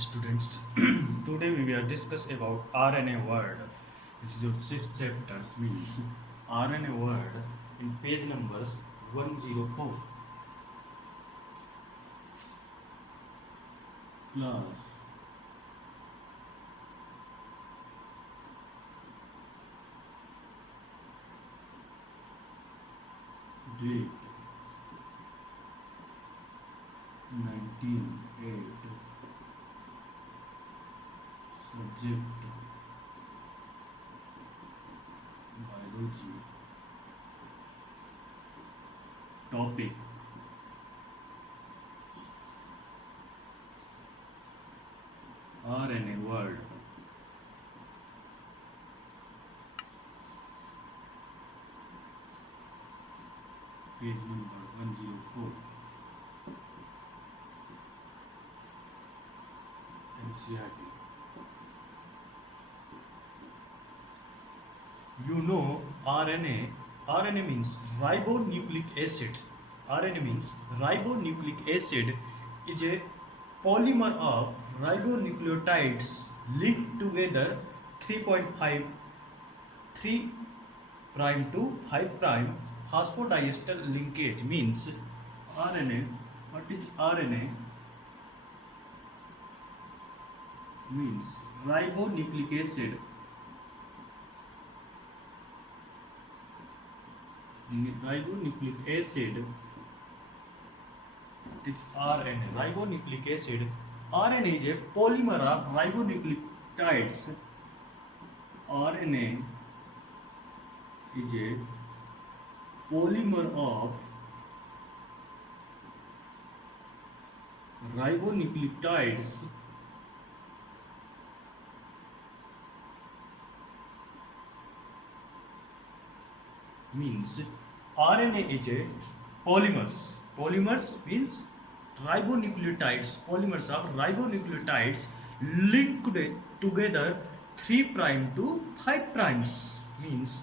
students. Today we will discuss about RNA word. This is your sixth chapter, means RNA word in page numbers 104 plus date 1908 subject biology topic RNA word page number 104 NCERT. You know RNA means ribonucleic acid. RNA means ribonucleic acid is a polymer of ribonucleotides linked together 3.5 3 prime to 5 prime phosphodiester linkage. Means RNA, what is RNA? Means ribonucleic acid. Ribonucleic acid, it is RNA. Ribonucleic acid. RNA is a polymer of ribonucleotides. RNA is a polymer of ribonucleotides means RNA is a polymers. Polymers means ribonucleotides. Polymers of ribonucleotides linked together 3 prime to 5 primes. Means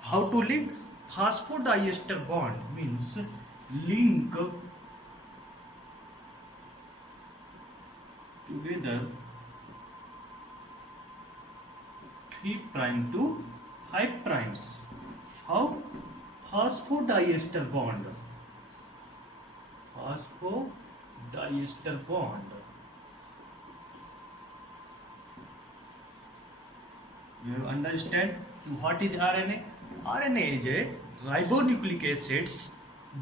how to link? Phosphodiester bond means link together 3 prime to 5 primes. How? Phosphodiester bond. Phosphodiester bond. You understand what is RNA? RNA is a ribonucleic acids,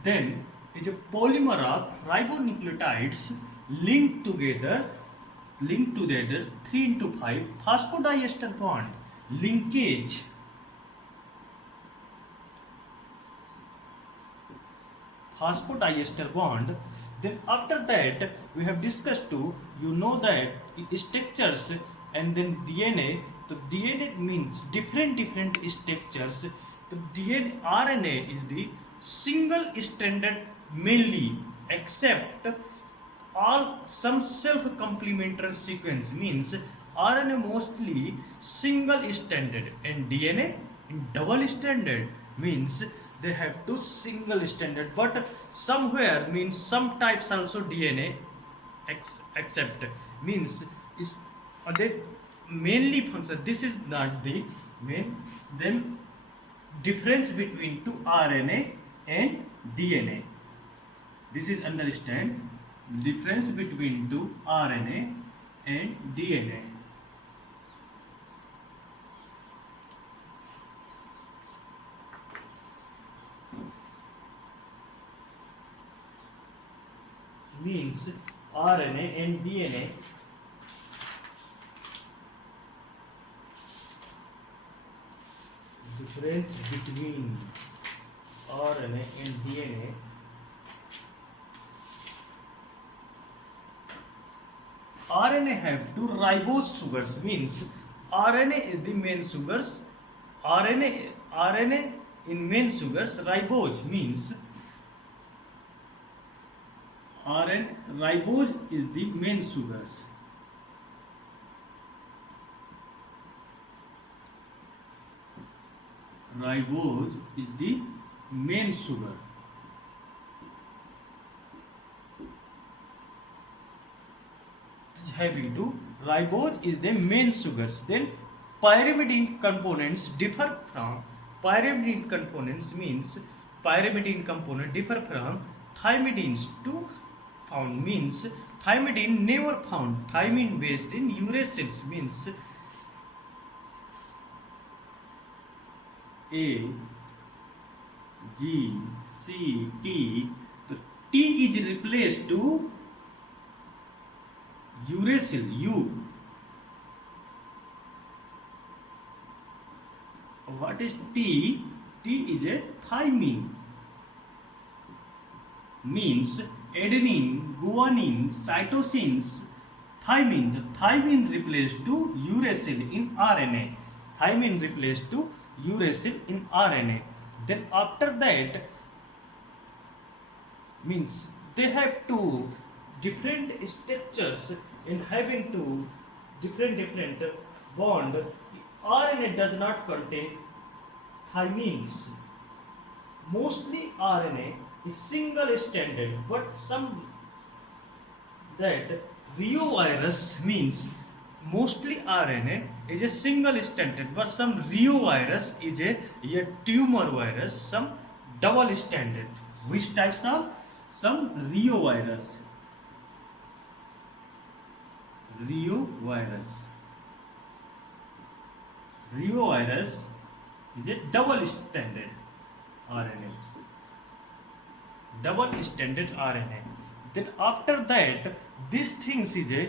then is a polymer of ribonucleotides linked together 3 into 5 phosphodiester bond linkage. Phosphodiester bond. Then after that we have discussed that structures and then DNA. So DNA means different structures. The DNA RNA is the single stranded mainly, except all some self complementary sequence. Means RNA mostly single stranded and DNA in double stranded. Means they have two single stranded, but somewhere means some types also DNA accept. Means is they mainly function. This is not the main. Then difference between two RNA and DNA. This is understand difference between two RNA and DNA. Means RNA and DNA difference between RNA and DNA. RNA have two ribose sugars. Means RNA is the main sugars. RNA in main sugars. Ribose means ribose is the main sugars. Ribose is the main sugar. having to ribose is the main sugars. Then pyrimidine components differ from pyrimidine components means pyrimidine component differ from thymidines to found means thymidine never found thymine based in uracils means A G C T. The T is replaced to uracil U. What is T? T is a thymine means adenine, guanine, cytosines, thymine. The thymine replaced to uracil in RNA. Thymine replaced to uracil in RNA. Then after that means they have two different structures in having two different bond. RNA does not contain thymines. Mostly RNA is single stranded, but some that reovirus means mostly RNA is a single stranded, but some reovirus is a tumor virus, some double stranded. Which types of? Some reovirus. Reovirus. Reovirus is a double stranded RNA. Double stranded RNA. Then after that, these things is a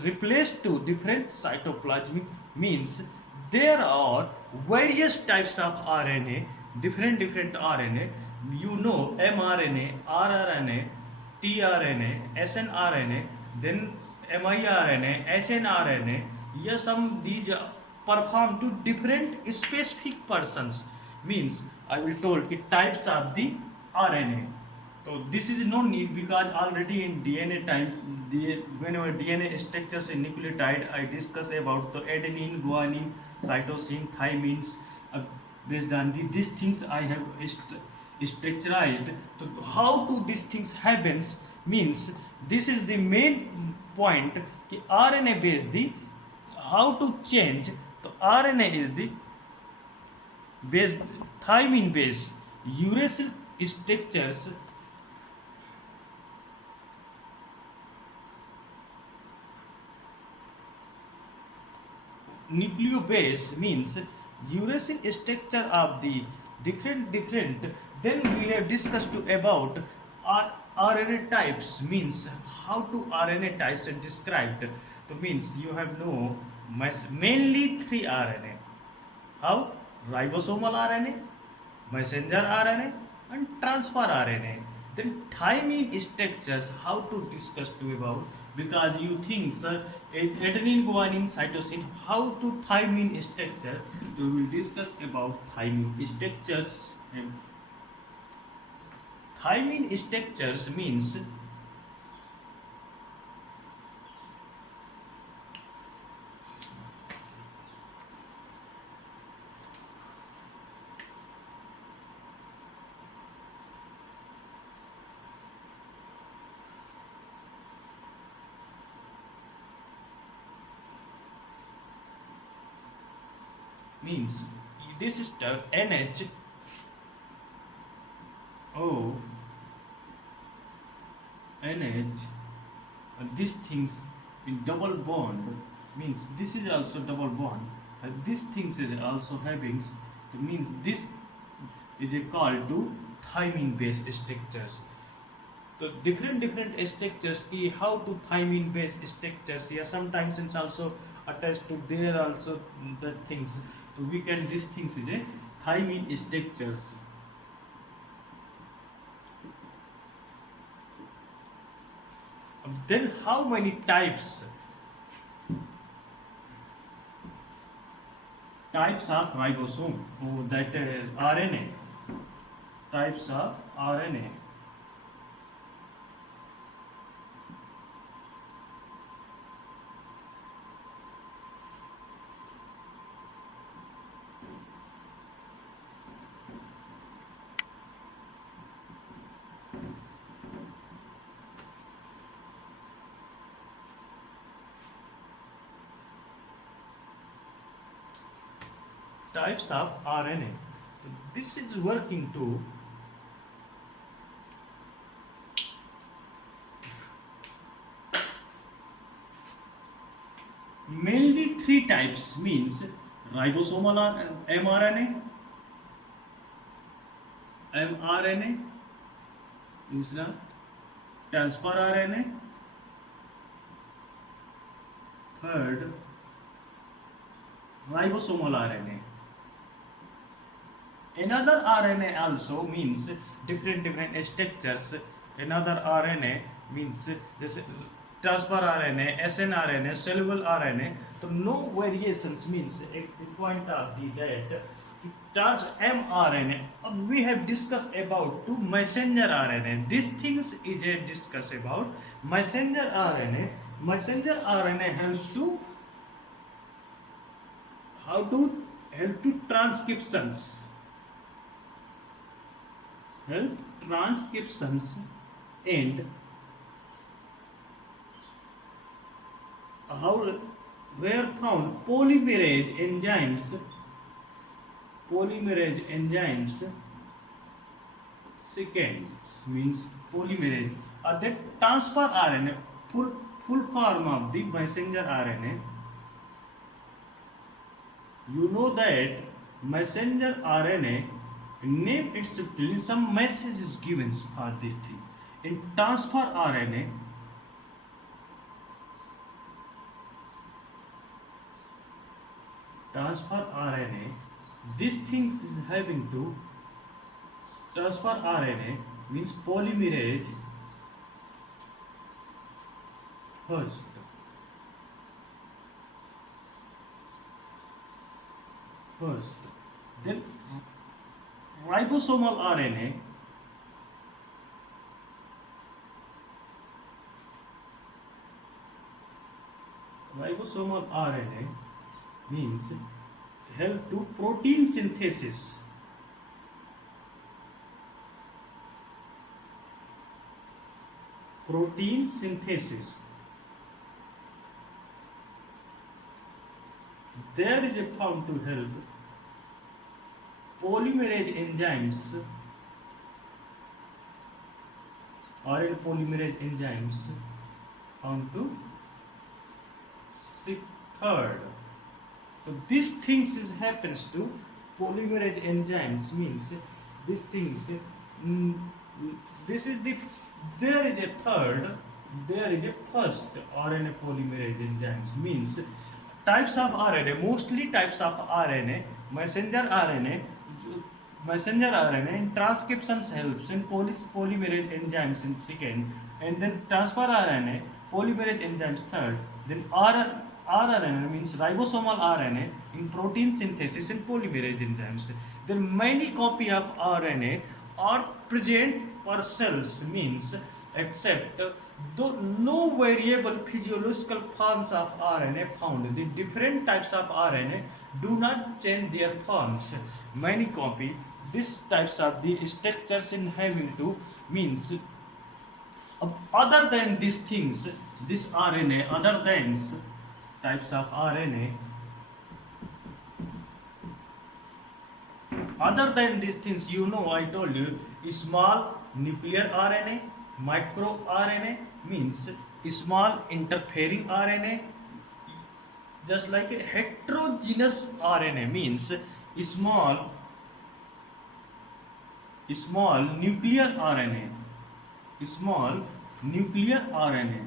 replaced to different cytoplasmic means there are various types of RNA, different RNA. You know mRNA, rRNA, tRNA, snRNA, then miRNA, hnRNA. Yes, some these perform to different specific persons means I will told the types of the RNA. So this is no need because already in DNA time, whenever DNA structures in nucleotide, I discuss about the adenine, guanine, cytosine, thymines. Based on these things, I have structured. So how do these things happens means this is the main point. कि RNA based the how to change. So RNA is the base thymine base uracil structures. Nucleobase means uracil structure of the different. Then we have discussed about RNA types means how to RNA types are described. So means you have no mainly three RNA. How? Ribosomal RNA, messenger RNA, and transfer RNA. Then thymine structures, how to discuss to about because you think sir adenine, guanine, cytosine, how to thymine structure. So we will discuss about thymine structures. And thymine structures means this is the NH O NH these things in double bond means this is also double bond these things is also having means this is called to thymine based structures. So different structures ki how to thymine based structures yeah sometimes it's also attached to there also the things. So we can these things is a thymine structures. Then how many types of ribosome or that RNA types of RNA. types of RNA. So this is working to mainly three types, means ribosomal mRNA, mRNA, दूसरा transfer RNA, third ribosomal RNA. Another RNA also means different structures. Another RNA means जैसे transfer RNA, snRNA, soluble RNA. तो no variations means at the point of the that trans mRNA. We have discussed about to messenger RNA. These things is a discuss about messenger RNA. Messenger RNA helps to help to transcriptions. Help transcriptions and how were found polymerase enzymes sequence means polymerase that transfer RNA, full form of the messenger RNA. You know that messenger RNA name itself some message is given for these things. In transfer RNA, these things is having to transfer RNA means polymerase first. Then ribosomal RNA means help to protein synthesis. There is a found to help polymerase enzymes found to third. So these things is happens to polymerase enzymes means these things. This is the there is a third, there is a first RNA polymerase enzymes means types of RNA, mostly types of RNA, messenger RNA in transcriptions helps in polymerase enzymes in second, and then transfer RNA, polymerase enzymes third, then rRNA means ribosomal RNA in protein synthesis and polymerase enzymes. Then many copy of RNA are present per cells means except though no variable physiological forms of RNA found. The different types of RNA do not change their forms. Many copy these types of the structures in having to means other than these things, this RNA, other than types of RNA, other than these things, you know, I told you small nuclear RNA, micro RNA means small interfering RNA, just like a heterogeneous RNA means small nuclear RNA, small nuclear RNA.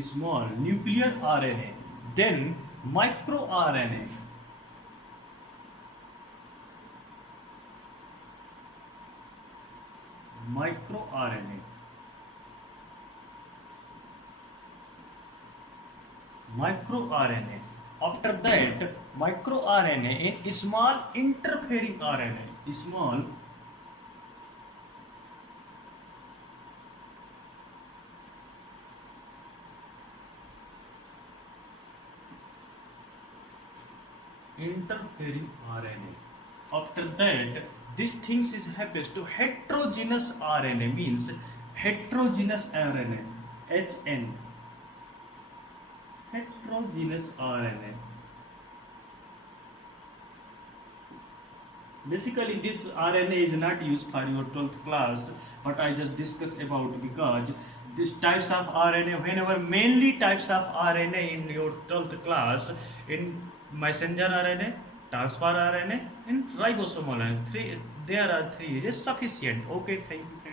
Small nuclear RNA, then micro RNA. Micro RNA. After that, micro RNA a small interfering RNA. interfering RNA. After that, this things is happens to heterogeneous RNA, means heterogeneous RNA, HN, heterogeneous RNA. Basically, this RNA is not used for your 12th class, but I just discuss about, because these types of RNA, whenever mainly types of RNA in your 12th class, in messenger RNA, transfer RNA, and ribosomal RNA, there are three is sufficient. Okay, thank you.